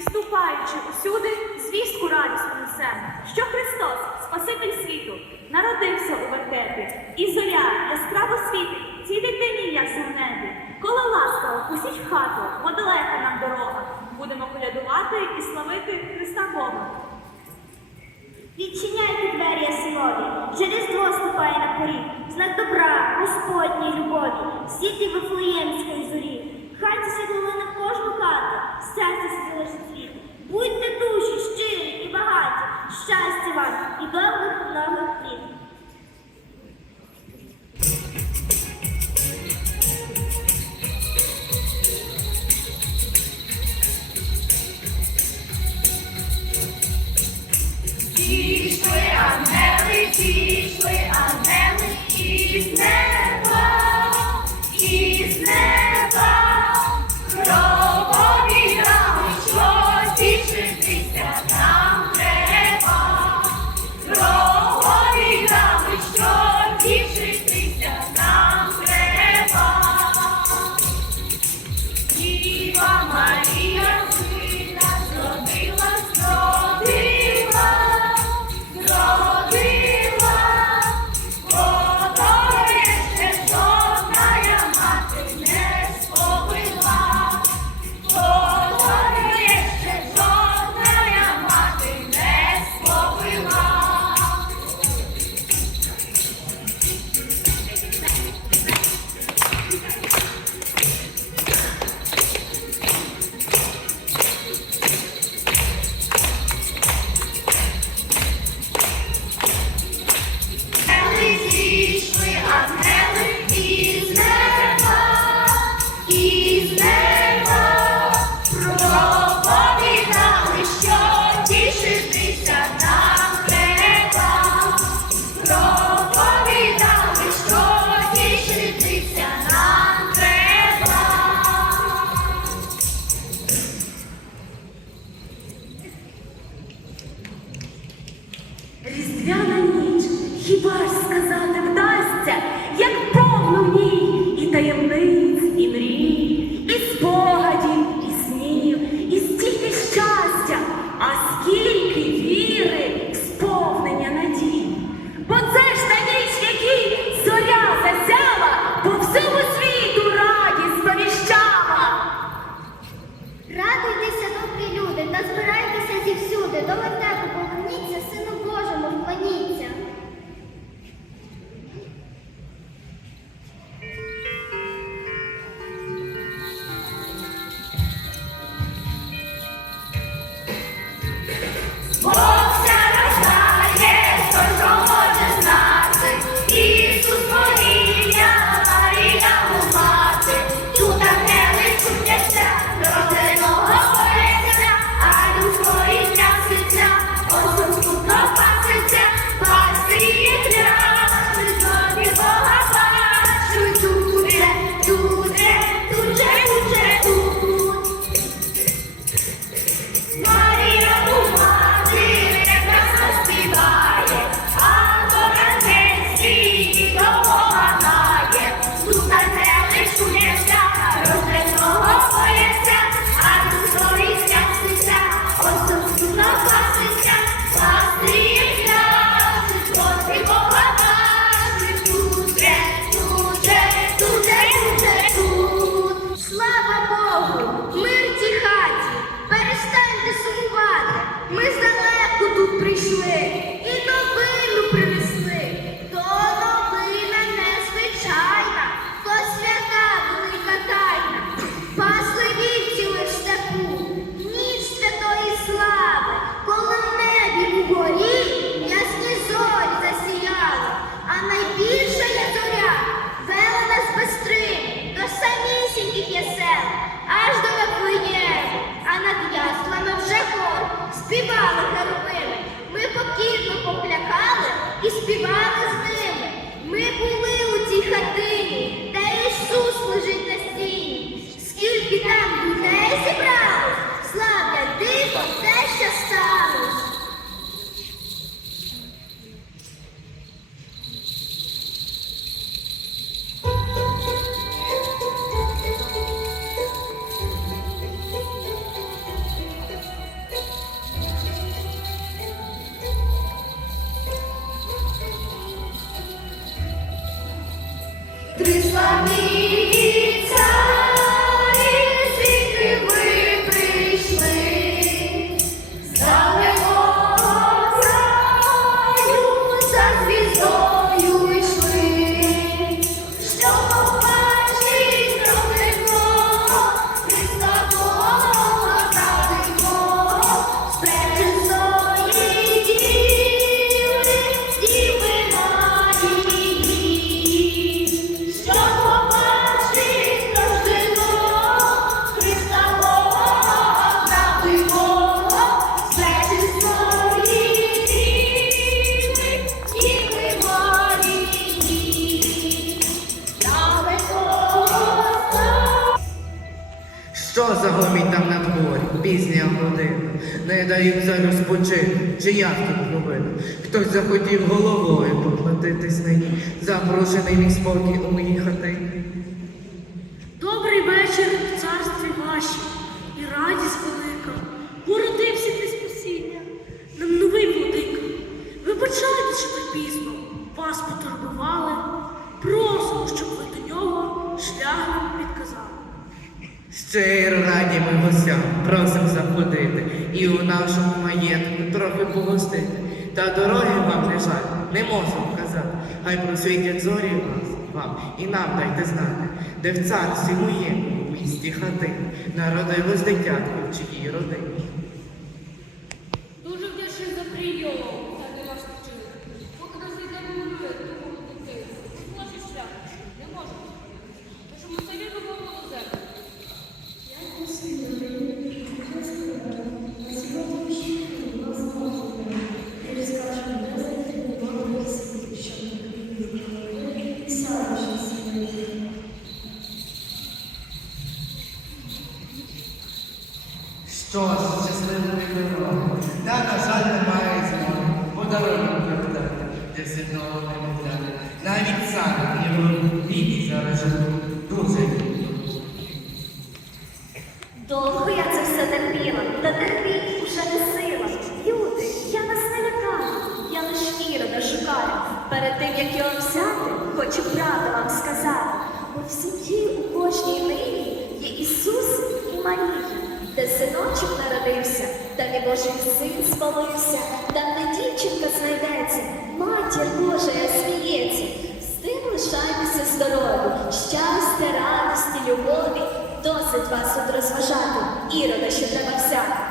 і ступаючи усюди, звістку радісну несемо, що Христос, Спаситель світу, народився у вертепі, і зоря яскраво світить цій дитині, як в небі. Коли ласкаво, пустіть в хату, бо далека нам дорога. Будемо колядувати і славити Христа Бога. Відчиняйте двері яснові, вже різдво ступає на поріг, знак добра, Господній любові, світлі Вифлеємської зорі. Хай це світло на кожну хату, серце світло світ. Гомінь там на дворі, пізня година, не дають царю спочити, чи як тут робити? Хтось захотів головою поплатитись нині, запрошений мій спокій у моїй хатині. Добрий вечір в царстві вашій, і радість велика. Породився ти спасіння, нам новий владика. Вибачайте, що ми пізно вас потурбували. Просимо, щоб ви до нього шлях підказали. Щиро раді ми гостям, просим заходити і у нашому маєтку трохи погостити. Та дороги вам не жаль, не можу вказати. Хай просвітять зорі вас, вам і нам дайте знати, де в царстві моєму, в місті хати, народилось дитятко в чиїй родині. Дуже вдячний за прийом, та не вас вчили. Поки не зайдемо у мир, то дитину. Наші шлях не можемо. Тож ми самі виборемо землю. Що ж, щасливої дороги, та, на жаль, немає змоги подарунок передати для святого немовляти. Навіть Довго я це все терпіла, та терпіть уже не сила. Люди, я вас не лякаю, я лиш ірода шукаю. Перед тим, як його взяти, хочу правду вам сказати. Бо в у кожній нині є Ісус і Марія, де синочок народився, та не Божий син спалився, там не дівчинка знайдеться, матір Божа сміється. Лишайтеся здорові, щастя, радості, любові. Досить вас тут розважати, ірода, що треба взяти.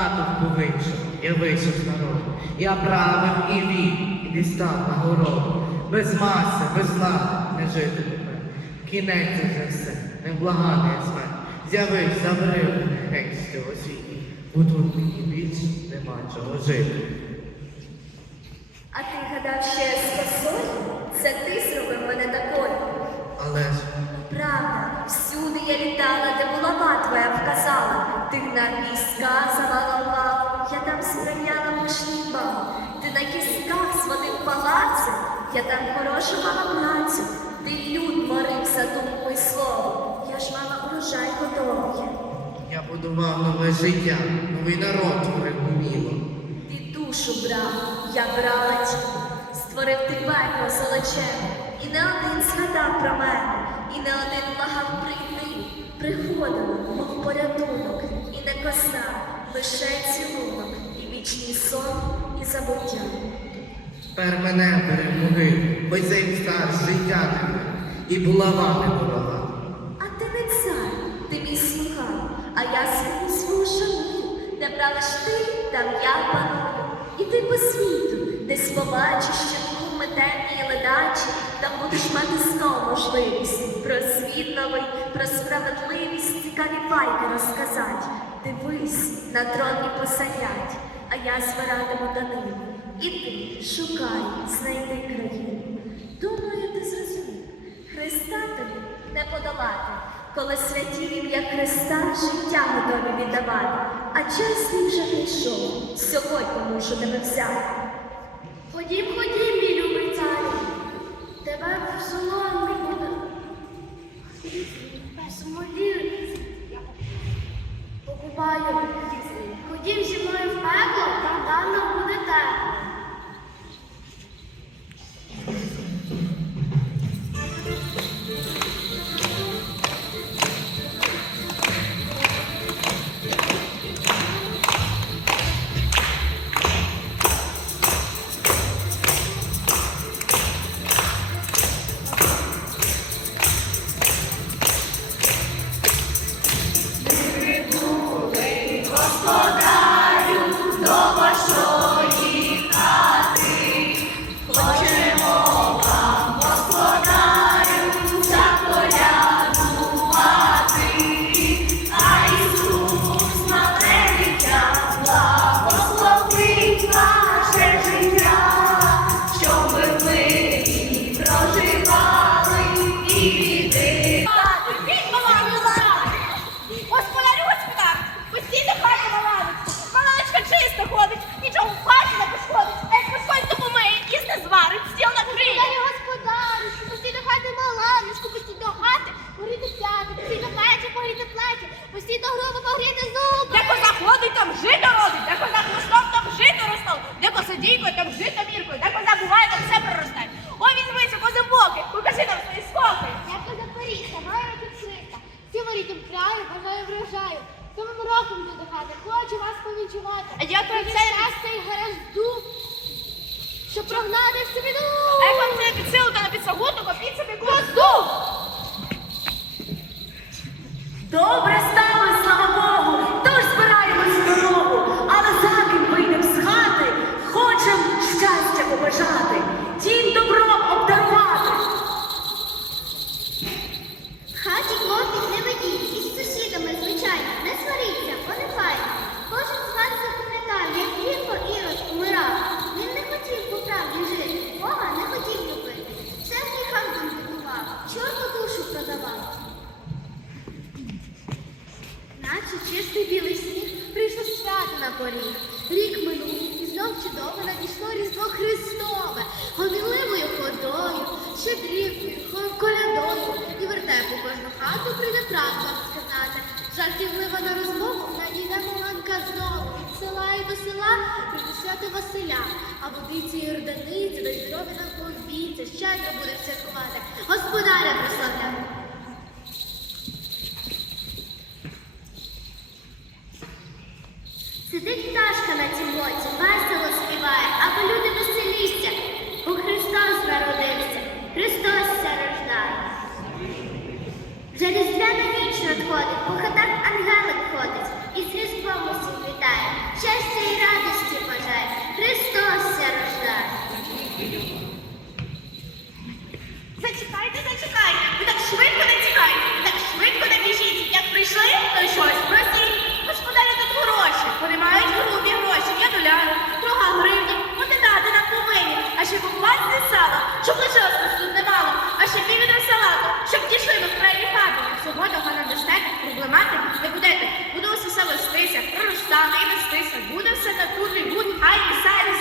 Натовпу вийшов, я вийшов з народу. Я правив і вів, і дістав нагороду. Без маси, без зла не жити тепер. Кінець вже все, невблаганий смерть. З'явився врив мене геть з цього світу. Бо тут мені більше нема чого жити. А ти гадав, що я спасою? На війська завалала, я там сприйняла мужній бал. Ти на кістках сводив палаци, я там хорошу мала працю. Ти люд морив за думку й слово. Я ж мала урожай готовий. я будував нове життя, новий народ творив уміло. Ти душу брав, я брала тіло, створив ти пекло золочене, і не один згадав про мене, і не один благав прийти. Приходила, мов порятунок, і коса, лише цілунок, і вічний сон, і забуття. Тепер мене перемоги, бо цей стар життя тебе, і булава не дорога. А ти не цар, ти мій слуга, а я свою свого шаную, де правиш ти, там я паную. І ти по світу, десь побачиш, що ми темні і ледачі, там будеш мати знов можливість про світ новий, про справедливість, цікаві байки розказати. Дивись, на троні посадять, а я збиратиму данину. І ти шукай, знайди країну. Думаю, ти зрозумів. Христа тобі не подолати, коли святі в ім'я Христа життя готові віддавати. А час мій вже прийшов, сьогодні мушу тебе взяти. Ходім, ходім. Тебе в соломі буде. Смолі. Покупаю. Ходім зі мною в пекло, там нам буде тепло. Хату прийде правду вам сказати. Жартівлива на розмову надійде Маланка знову від села і до села до свято Василя. А водиці і орданиці до здоров'я на повітря щедро буде святкувати. Господаря прославляємо. Сидить пташка на цім боці, весело співає, аби люди веселіться, бо Христос народився, Христос ся рождає. Вже різдвяна ніч надходить, по хатах ангелик ходить, і з Різдвом усіх вітає, щастя і радості бажає, Христос ся рождає. Зачекайте, зачекайте. Ви так швидко не тікайте, ви так швидко не біжіть. Як прийшли, то й щось просіть. Господарі тут гроші. Вони мають грубі гроші. Я доляну, друга гривні. Вони дати нам повинні. А ще покласти сало, щоб лишилось нас тут немало. А ще півідра салату, щоб дійшли до крайні хати. Свободу хана дасте, проблематик не будете. Все вестися, проростати і вестися. Буде все на кудрі, будь, хай і салі